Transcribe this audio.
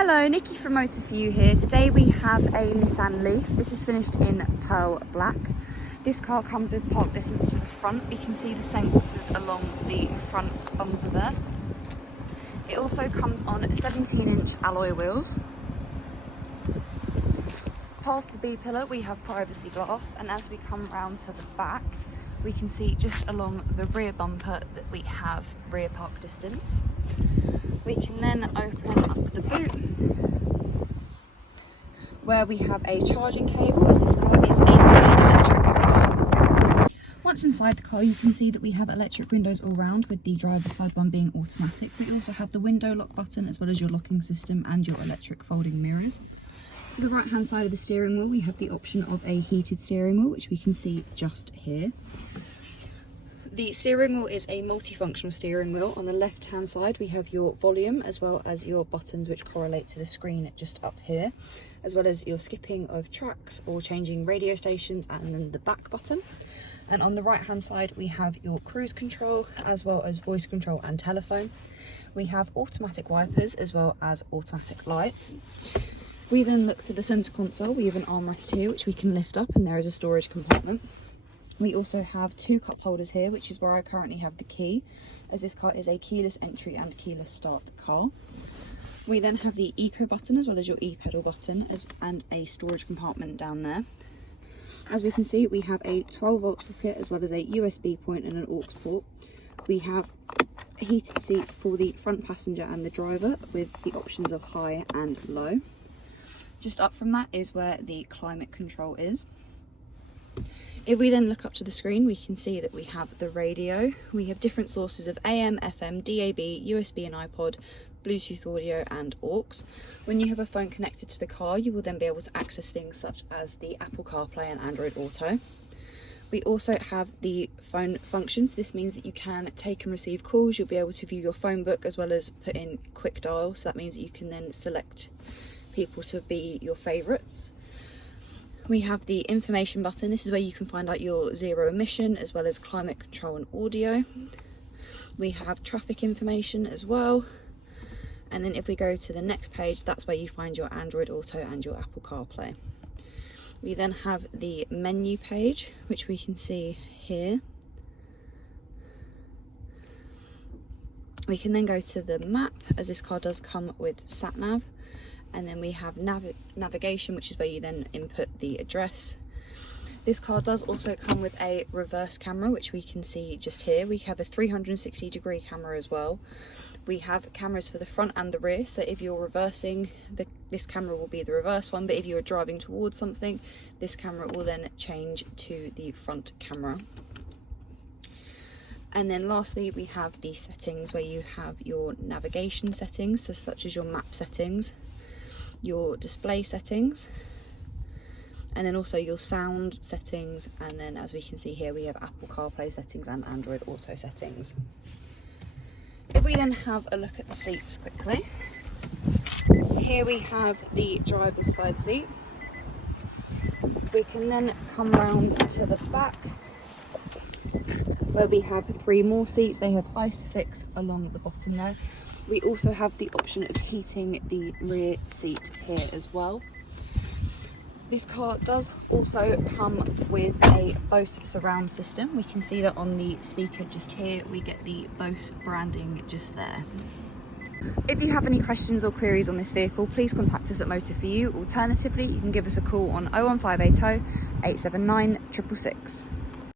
Hello, Nikki from Motor For You here. Today we have a Nissan Leaf. This is finished in pearl black. This car comes with park distance to the front. We can see the sensors along the front bumper there. It also comes on 17-inch alloy wheels. Past the B pillar we have privacy glass, and as we come round to the back we can see just along the rear bumper that we have rear park distance. We can then open up the boot where we have a charging cable, as this car is a fully electric car. Once inside the car you can see that we have electric windows all round, with the driver's side one being automatic. We also have the window lock button as well as your locking system and your electric folding mirrors. To the right hand side of the steering wheel we have the option of a heated steering wheel, which we can see just here. The steering wheel is a multifunctional steering wheel. On the left hand side we have your volume as well as your buttons which correlate to the screen just up here, as well as your skipping of tracks or changing radio stations, and then the back button. And on the right hand side we have your cruise control as well as voice control and telephone. We have automatic wipers as well as automatic lights. We then look to the centre console. We have an armrest here which we can lift up, and there is a storage compartment. We also have two cup holders here, which is where I currently have the key, as this car is a keyless entry and keyless start car. We then have the eco button as well as your e-pedal button and a storage compartment down there. As we can see we have a 12-volt socket as well as a USB point and an aux port. We have heated seats for the front passenger and the driver with the options of high and low. Just up from that is where the climate control is. If we then look up to the screen we can see that we have the radio. We have different sources of AM, FM, DAB, USB and iPod, Bluetooth audio and aux. When you have a phone connected to the car you will then be able to access things such as the Apple CarPlay and Android Auto. We also have the phone functions. This means that you can take and receive calls. You'll be able to view your phone book as well as put in quick dial, so that means that you can then select people to be your favourites. We have the information button. This is where you can find out your zero emission as well as climate control and audio. We have traffic information as well. And then if we go to the next page, that's where you find your Android Auto and your Apple CarPlay. We then have the menu page, which we can see here. We can then go to the map, as this car does come with sat-nav. And then we have navigation, which is where you then input the address. This car does also come with a reverse camera, which we can see just here. We have a 360-degree camera as well. We have cameras for the front and the rear, so if you're reversing, this camera will be the reverse one, but if you're driving towards something, this camera will then change to the front camera. And then lastly we have the settings, where you have your navigation settings, so such as your map settings, your display settings, and then also your sound settings, and then as we can see here we have Apple CarPlay settings and Android Auto settings. If we then have a look at the seats quickly, here we have the driver's side seat. We can then come round to the back where we have three more seats. They have ISOFIX along the bottom there. We also have the option of heating the rear seat here as well. This car does also come with a Bose surround system. We can see that on the speaker just here. We get the Bose branding just there. If you have any questions or queries on this vehicle, please contact us at Motor For You. Alternatively, you can give us a call on 01580 879 666.